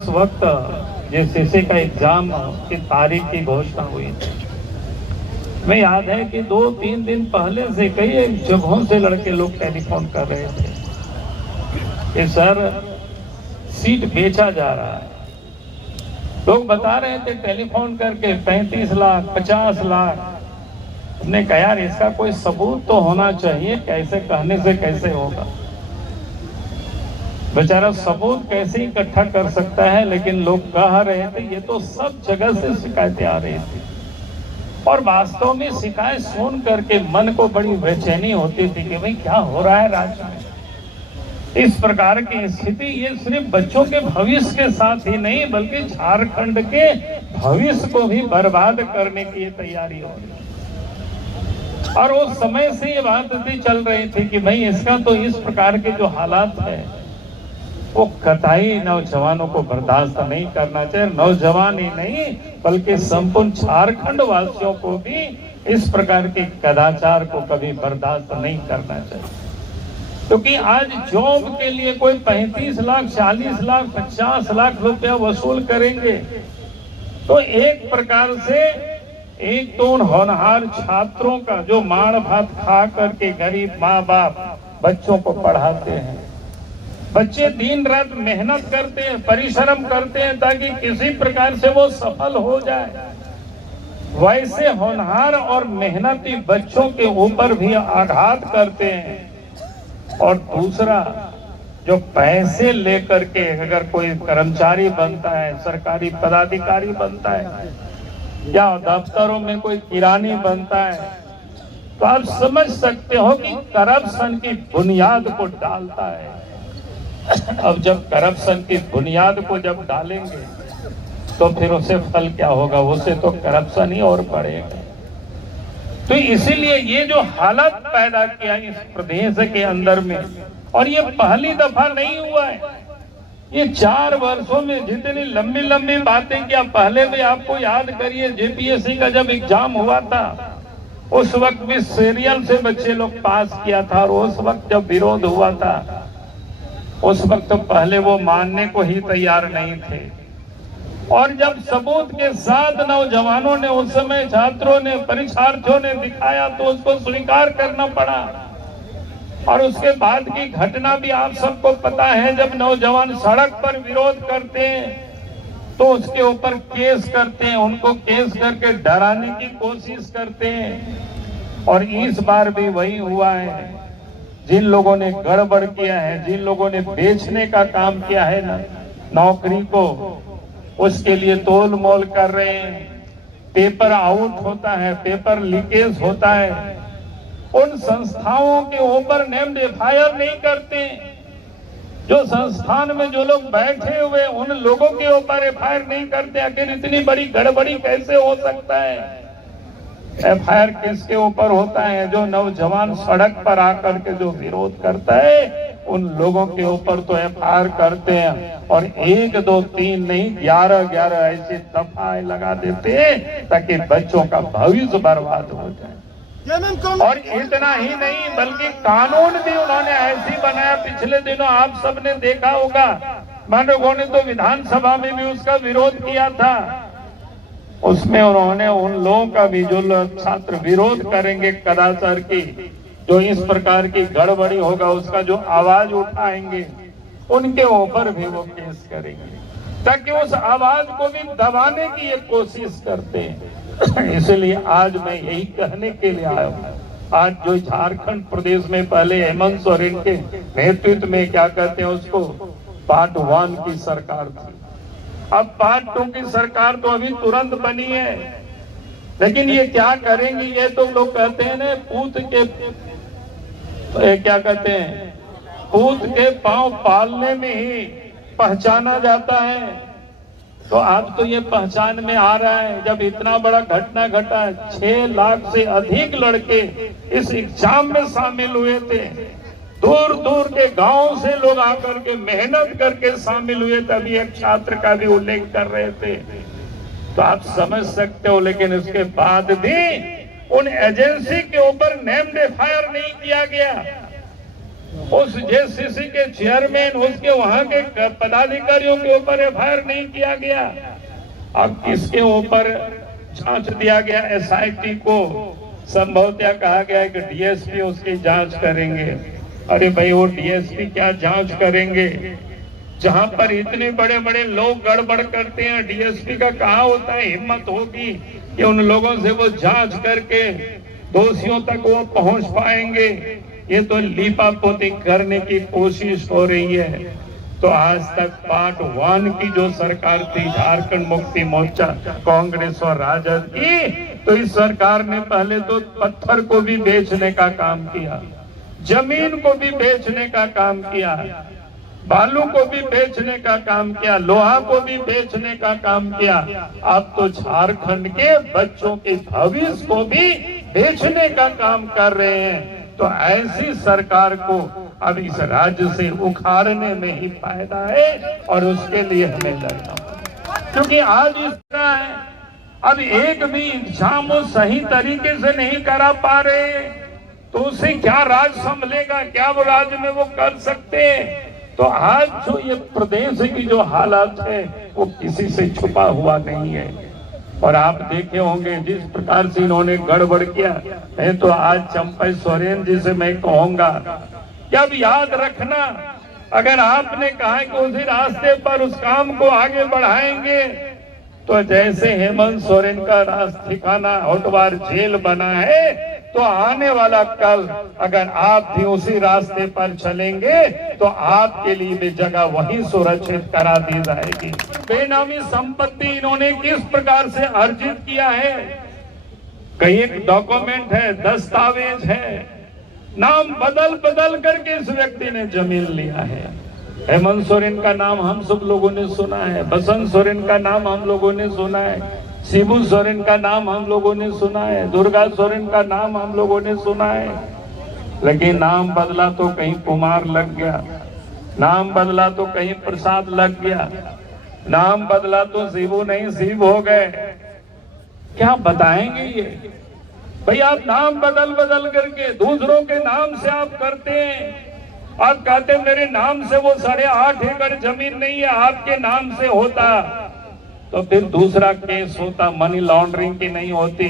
उस वक्त जेसीसी का एग्जाम की तारीख की घोषणा हुई थी। हमें याद है कि 2-3 दिन पहले से कई जगहों से लड़के लोग टेलीफोन कर रहे थे कि सर सीट बेचा जा रहा है। लोग बता रहे थे टेलीफोन करके 35 लाख 50 लाख। हमने कहा यार इसका कोई सबूत तो होना चाहिए, कैसे कहने से कैसे होगा। बेचारा सबूत कैसे इकट्ठा कर सकता है, लेकिन लोग कह रहे थे। ये तो सब जगह से शिकायतें आ रही थी और वास्तव में शिकायत सुन करके मन को बड़ी बेचैनी होती थी कि भाई क्या हो रहा है राज्य में। इस प्रकार की स्थिति ये सिर्फ बच्चों के भविष्य के साथ ही नहीं बल्कि झारखंड के भविष्य को भी बर्बाद करने की ये तैयारी हो रही है। और उस समय से ये बात चल रही थी कि भाई इसका तो इस प्रकार के जो हालात है वो कतई नौजवानों को बर्दाश्त नहीं करना चाहिए। नौजवान ही नहीं बल्कि संपूर्ण झारखंड वासियों को भी इस प्रकार के कदाचार को कभी बर्दाश्त नहीं करना चाहिए। क्योंकि आज जॉब के लिए कोई 35 लाख 40 लाख 50 लाख रुपया वसूल करेंगे तो एक प्रकार से एक तो उन होनहार छात्रों का जो माड़ भात खा करके गरीब माँ बाप बच्चों को पढ़ाते हैं, बच्चे दिन रात मेहनत करते हैं, परिश्रम करते हैं ताकि किसी प्रकार से वो सफल हो जाए, वैसे होनहार और मेहनती बच्चों के ऊपर भी आघात करते हैं। और दूसरा जो पैसे लेकर के अगर कोई कर्मचारी बनता है, सरकारी पदाधिकारी बनता है या दफ्तरों में कोई किरानी बनता है तो आप समझ सकते हो कि करप्शन की बुनियाद को डालता है। अब जब करप्शन की बुनियाद को जब डालेंगे तो फिर उसे फल क्या होगा, उसे तो करप्शन ही और बढ़ेगा। तो इसीलिए ये जो हालत पैदा किया इस प्रदेश के अंदर में, और ये पहली दफा नहीं हुआ है, ये 4 वर्षों में जितनी लंबी लंबी बातें किया। पहले भी आपको याद करिए जेपीएससी का जब एग्जाम हुआ था उस वक्त भी सीरियल से बच्चे लोग पास किया था, और उस वक्त जब विरोध हुआ था उस वक्त तो पहले वो मानने को ही तैयार नहीं थे। और जब सबूत के साथ नौजवानों ने उस समय छात्रों ने परीक्षार्थियों ने दिखाया तो उसको स्वीकार करना पड़ा। और उसके बाद की घटना भी आप सबको पता है, जब नौजवान सड़क पर विरोध करते हैं तो उसके ऊपर केस करते हैं, उनको केस करके डराने की कोशिश करते हैं। और इस बार भी वही हुआ है। जिन लोगों ने गड़बड़ किया है, जिन लोगों ने बेचने का काम किया है ना नौकरी को, उसके लिए तोल मोल कर रहे हैं। पेपर आउट होता है, पेपर लीकेज होता है, उन संस्थाओं के ऊपर नेम्ड एफआईआर नहीं करते। जो संस्थान में जो लोग बैठे हुए उन लोगों के ऊपर एफआईआर नहीं करते। आखिर इतनी बड़ी गड़बड़ी कैसे हो सकता है? एफआईआर किसके ऊपर होता है? जो नौजवान सड़क पर आकर के जो विरोध करता है उन लोगों के ऊपर तो एफआईआर करते हैं। और 1 2 3 नहीं 11 ऐसे दफाएं लगा देते हैं ताकि बच्चों का भविष्य बर्बाद हो जाए। और इतना ही नहीं बल्कि कानून भी उन्होंने ऐसी बनाया। पिछले दिनों आप सबने देखा होगा, मानवों ने तो विधानसभा में भी उसका विरोध किया था। उसमें उन्होंने उन लोगों का भी जो छात्र विरोध करेंगे कदाचार की, जो इस प्रकार की गड़बड़ी होगा उसका जो आवाज उठाएंगे उनके ऊपर भी वो केस करेंगे ताकि उस आवाज को भी दबाने की एक कोशिश करते हैं। इसलिए आज मैं यही कहने के लिए आया हूँ। आज जो झारखंड प्रदेश में पहले हेमंत सोरेन के नेतृत्व में क्या कहते हैं उसको पार्ट 1 की सरकार थी, अब पार्ट 2 की सरकार तो अभी तुरंत बनी है। लेकिन ये क्या करेंगे? ये तो लोग कहते हैं ना पूत के क्या कहते हैं, पूत के पांव पालने में ही पहचाना जाता है। तो अब तो ये पहचान में आ रहा है। जब इतना बड़ा घटना घटा, 6 लाख से अधिक लड़के इस एग्जाम में शामिल हुए थे, दूर दूर के गांव से लोग आकर के मेहनत करके शामिल हुए थे। अभी एक छात्र का भी उल्लेख कर रहे थे, तो आप समझ सकते हो। लेकिन उसके बाद भी उन एजेंसी के ऊपर नेम्ड एफआईआर नहीं किया गया। उस जेसीसी के चेयरमैन, उसके वहां के पदाधिकारियों के ऊपर एफआईआर नहीं किया गया। अब किसके ऊपर जांच दिया गया? एसआईटी को संभवतः कहा गया है कि डीएसपी उसकी जांच करेंगे। अरे भाई, वो डीएसपी क्या जांच करेंगे? जहां पर इतने बड़े बड़े लोग गड़बड़ करते हैं, डीएसपी का कहाँ होता है हिम्मत होगी कि उन लोगों से वो जांच करके दोषियों तक वो पहुंच पाएंगे? ये तो लीपापोती करने की कोशिश हो रही है। तो आज तक पार्ट 1 की जो सरकार थी, झारखंड मुक्ति मोर्चा, कांग्रेस और राजद की, तो इस सरकार ने पहले तो पत्थर को भी बेचने का काम किया, जमीन को भी बेचने का काम किया, बालू को भी बेचने का काम किया, लोहा को भी बेचने का काम किया। अब तो झारखंड के बच्चों के भविष्य को भी बेचने का काम कर रहे हैं। तो ऐसी सरकार को अब इस राज्य से उखाड़ने में ही फायदा है और उसके लिए हमें लड़ना, क्योंकि आज इस तरह है, अब एक भी एग्जाम वो सही तरीके से नहीं करा पा रहे, तो उसे क्या राज संभलेगा? क्या वो राज्य में वो कर सकते? तो आज जो ये प्रदेश की जो हालात है वो किसी से छुपा हुआ नहीं है। और आप देखे होंगे जिस प्रकार से इन्होंने गड़बड़ किया है, तो आज चंपई सोरेन जी से मैं कहूंगा कि अब याद रखना, अगर आपने कहा कि उसी रास्ते पर उस काम को आगे बढ़ाएंगे, तो जैसे हेमंत सोरेन का ठिकाना होटवार जेल बना है, तो आने वाला कल अगर आप भी उसी रास्ते पर चलेंगे तो आपके लिए भी जगह वहीं सुरक्षित करा दी जाएगी। बेनामी संपत्ति इन्होंने किस प्रकार से अर्जित किया है? कहीं एक डॉक्यूमेंट है, दस्तावेज है, नाम बदल बदल करके इस व्यक्ति ने जमीन लिया है। हेमंत सोरेन का नाम हम सब लोगों ने सुना है, बसंत सोरेन का नाम हम लोगों ने सुना है, शिबू सोरेन का नाम हम लोगों ने सुना है, दुर्गा सोरेन का नाम हम लोगों ने सुना है। लेकिन नाम बदला तो कहीं कुमार लग गया, नाम बदला तो कहीं प्रसाद लग गया, नाम बदला तो शिबू नहीं शिव हो गए। क्या बताएंगे ये? भाई, आप नाम बदल बदल करके दूसरों के नाम से आप करते हैं। आप कहते मेरे नाम से वो 8.5 एकड़ जमीन नहीं है, आपके नाम से होता तो फिर दूसरा केस होता, मनी लॉन्ड्रिंग की नहीं होती।